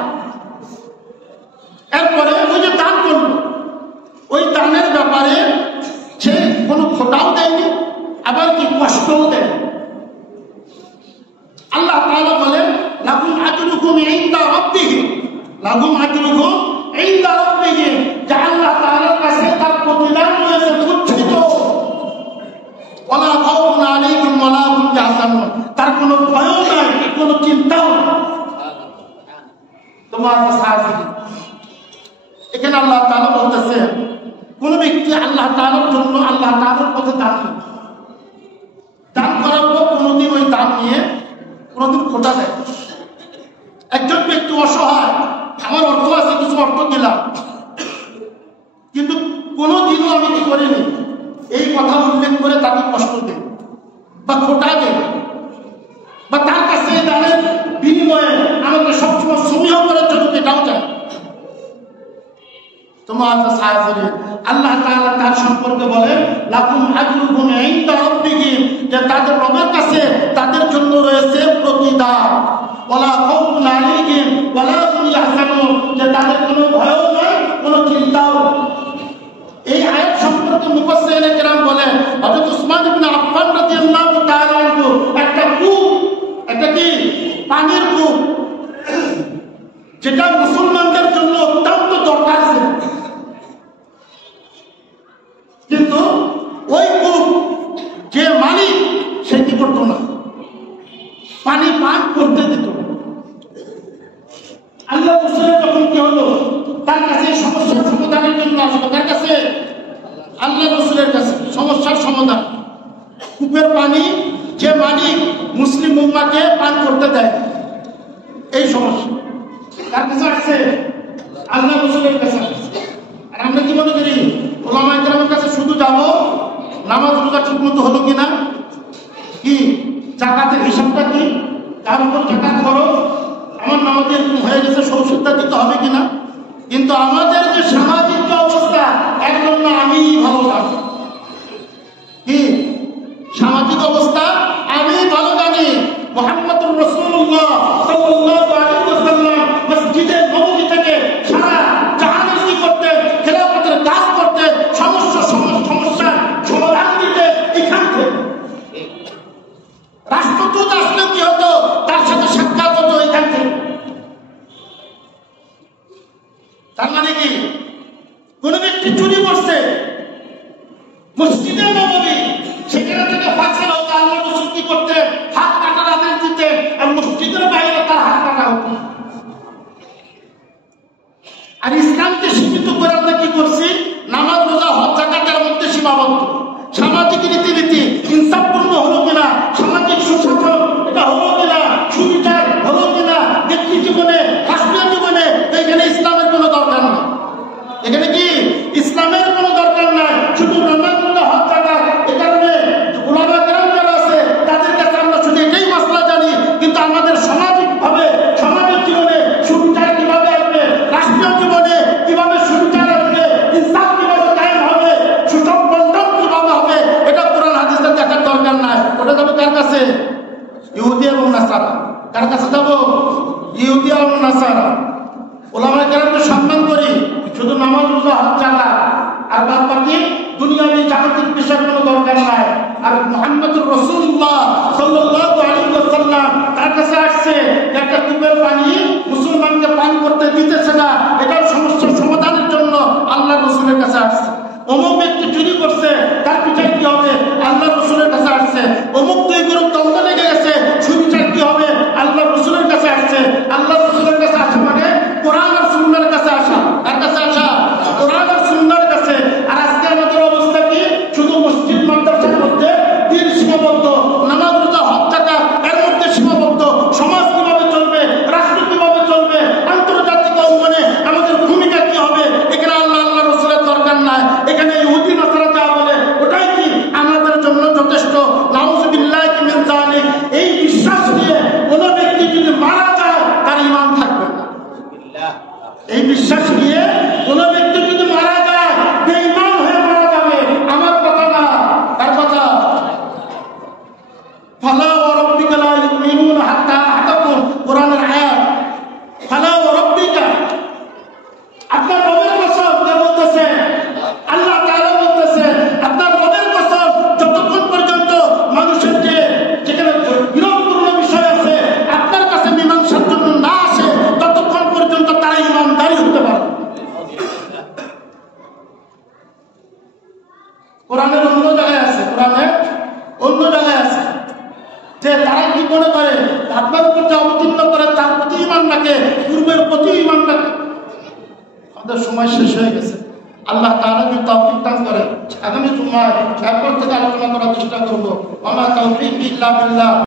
এরপরে ওই যে দান করলো, ওই দানের ব্যাপারে সে কোনো খোটাও দেয়নি, আবার কি কষ্টও দেয়। আল্লাহ তাআলা বলেন লাকুম আজরুকুম ইনদা রাব্বিহিম, লাকুম আজরুকুম ইনদা রাব্বিহিম, যে আল্লাহ তাআলার কাছে তার প্রতিদান রয়েছে উচ্ছিত। ওয়ালা খাউফুন আলাইহিম ওয়ালা হুম ইয়াহজানুন, তার কোনো ভয়ও নাই, কোনো চিন্তাও নাই। তোমার সাহায্য এখানে আল্লাহ তাআলা বলতেছে কোন ব্যক্তি আল্লাহ তাআলার জন্য আল্লাহ তাআলার পথে দান করে, দান করার পর কোনোদিন ওই দান নিয়ে কোনোদিন খোটা দেয়। একজন ব্যক্তি অসহায়, আমার অর্থ আছে, কিছু অর্থ দিলাম, কিন্তু কোনোদিনও আমি কি করিনি এই কথা উল্লেখ করে তাকে কষ্ট দেয় বা খোটা দেয়, বা তার কাছে দানের বিনিময়ে আমাকে সবসময় সমীহ করার জন্য এটাও চায়। তোমার সাহায্য আল্লাহ তাআলা তার সম্পর্কে বলেন লাকুম আজরুকুম ইনদা রাব্বিহিম, যে তাদের রবের কাছে তাদের জন্য রয়েছে প্রতিদান। ওয়ালা খাউফুন আলাইহিম ওয়ালা হুম ইয়াহজানুন, যে তাদের কোনো ভয়ও নাই, কোনো চিন্তাও। এই আয়াত সম্পর্কে মুফাসসিরিনে কেরাম বলেন হযরত উসমান ইবনে আফফান রাদিয়াল্লাহু তাআলা আনহু একটা কূপ, একটা কি পানির কূপ, যেটা মুসলমানদের জন্য অত্যন্ত দরকার ছিল, কিন্তু ওই কূপ যে মালিক সে কি করতো না, পানি পান করতে দিত। আল্লাহ রাসূলের যখন কি হলো, তার কাছে সমস্যার সমাধানের জন্য আসলো, তার কাছে আল্লাহ রাসূলের কাছে সমস্যার সমাধান। কূপের পানি যে মালিক মুসলিম উম্মাহকে পান করতে দেয়, এই সমস্যা তার কাছে আসছে, আল্লাহ রাসূলের কাছে আসছে। আর আমরা কি মনে করি ওলামায়ে কেরামের কাছে শুধু যাব, নামাজ রোজা ঠিক মতো হলো কিনা, কি জাকাতের হিসাবটা সমস্যাটা কি? তার উপর টাকা খরচ, আমার নামাজে এরকম হয়ে গেছে, সৌসিদ্ধা দিতে হবে কিনা। কিন্তু আমাদের যে সামাজিক অবস্থা, একদম না আমি ভালো জানি। কি সামাজিক অবস্থা আমি ভালো জানি। মুহাম্মদুর রাসূলুল্লাহ সাল্লাল্লাহু আলাইহি ওয়াসাল্লাম মসজিদে নববী থেকে সারা জাহানে কি করতেন? খেলাফতের কাজ করতেন, সমস্যার সমাধান দিতে এখান থেকে। রাষ্ট্রদূত আসলে কি হতো? তার সাথে সাক্ষাৎ হতো এখান থেকে। তার মানে কি? কোন ব্যক্তি চুরি করছে, মসজিদে নববী, সেখানে থেকে ফাঁসলা হতো। আল্লাহ রাসূল কি করতেন? হাত কাটার আদেশ দিতেন, আর মসজিদের বাইরে তার হাত কাটা হতো। আর ইসলামকে সীমিত করে আমরা কি করছি? নামাজ, রোজা, হজ, যাকাতের মধ্যে সীমাবদ্ধ। সামাজিক রীতিনীতি ইনসাফপূর্ণ হলো কিনা, সামাজিক সুশাসন এটা হলো কিনা, সুবিচার হলো কিনা ব্যক্তি জীবনে, রাষ্ট্রীয় জীবনে, এখানে ইসলামের কোনো দরকার নেই। এখানে কি ইসলামের কোনো দরকার নাই, শুধু নামাজ, রোজা, হজ, যাকাত। এ কারণে উলামা কেরাম যারা আছে তাদের কাছে আমরা শুধু এটাই মাসলা জানি, কিন্তু আমাদের সামাজিক ভাবে, সমাজের জীবনে সুবিচার কিভাবে আসবে, রাষ্ট্রীয় জীবনে কিভাবে সুবিচার আসবে, ইনসাফ কিভাবে কায়েম হবে, সুষম বন্টন কিভাবে হবে, এটা কোরআন হাদিসের দেখার দরকার নাই। ওটা যাবে কার কাছে? ইহুদি এবং নাসারা। কার কাছে যাবো? ইহুদি এবং নাসারা। উলামা কেরামকে সম্মান করি, শুধু নামাজ, রোজা, হজ, যাকাত, আর বাদ বাকি দুনিয়াবি জাগতিক বিষয়ের কোনো দরকার নাই। আর মুহাম্মদুর রাসূলুল্লাহ সাল্লাল্লাহু আলাইহি ওয়াসাল্লাম তার কাছে আসছে, একটা কূপের পানি মুসলমানকে পান করতে দিতেছে না, এটার সমস্যার সমাধানের জন্য আল্লাহ রাসূলের কাছে আসছে। অমুক ব্যক্তি চুরি করছে, তার বিচার কি হবে? আল্লাহ রাসূলের কাছে আসছে। অমুক দুই গ্রুপ দ্বন্দ্ব লেগে গেছে, সুবিচার কি হবে? আল্লাহ রাসূলের কাছে আসছে। আল্লাহ রাসূলের কাছে আসা মানে কোরআন আর সুন্নাহর কাছে আসা। কার কাছে আসা? কোরআন আর সুন্নাহর কাছে। আর আজকে আমাদের অবস্থা কি? শুধু মসজিদ মাদ্রাসার মধ্যে দিন সীমাবদ্ধ, নামাজ, রোজা, হজ, যাকাত এর মধ্যে সীমাবদ্ধ। সমাজ কিভাবে চলবে, রাষ্ট্র কিভাবে চলবে, আন্তর্জাতিক অঙ্গনে আমাদের ভূমিকা কি হবে, এখানে আল্লাহ রাসূলের দরকার নাই। এখানে ইহুদি নাসারা যা বলে ওটাই কি আমাদের জন্য যথেষ্ট। নাউযুবিল্লাহি মিন যালিক। এই বিশ্বাস নিয়ে কোন ব্যক্তি যদি মারা যায় তার ঈমান থাকবে না। এই বিশ্বাস নিয়ে কোন ব্যক্তি যদি মারা যায় বেঈমান হয়ে মারা যাবে। আমার কথা না, তার কথা। ফালা ওয়া রাব্বিকা লা ইউমিনুনা হাত্তা আহাদাকুম, কোরআনের আয়াত। ফালা ওয়া রাব্বিকা, আপনার রবের কসম কে বলতেছে? আল্লাহ তাআলা বলতেছে আপনার রবের কসম, যতক্ষণ পর্যন্ত মানুষের যে যেখানে বিরোধপূর্ণ বিষয় আছে আপনার কাছে মীমাংসার জন্য না আসে, ততক্ষণ পর্যন্ত তারা ঈমানদারি হতে পারে। কোরআনের অন্য জায়গায় আছে, কোরআনের অন্য জায়গায় আছে যে তারা কি মনে করে আপনার উপর যে অবতীর্ণ করে তার প্রতি ঈমান রাখে, পূর্বের প্রতি ঈমান রাখে। আমাদের সময় শেষ হয়ে গেছে। আল্লাহ তাআলা যদি তৌফিক দান করে আগামী জুমায় এরপর থেকে আলোচনা করার চেষ্টা করবো। ওয়া মা তাওফীকি ইল্লা বিল্লাহ।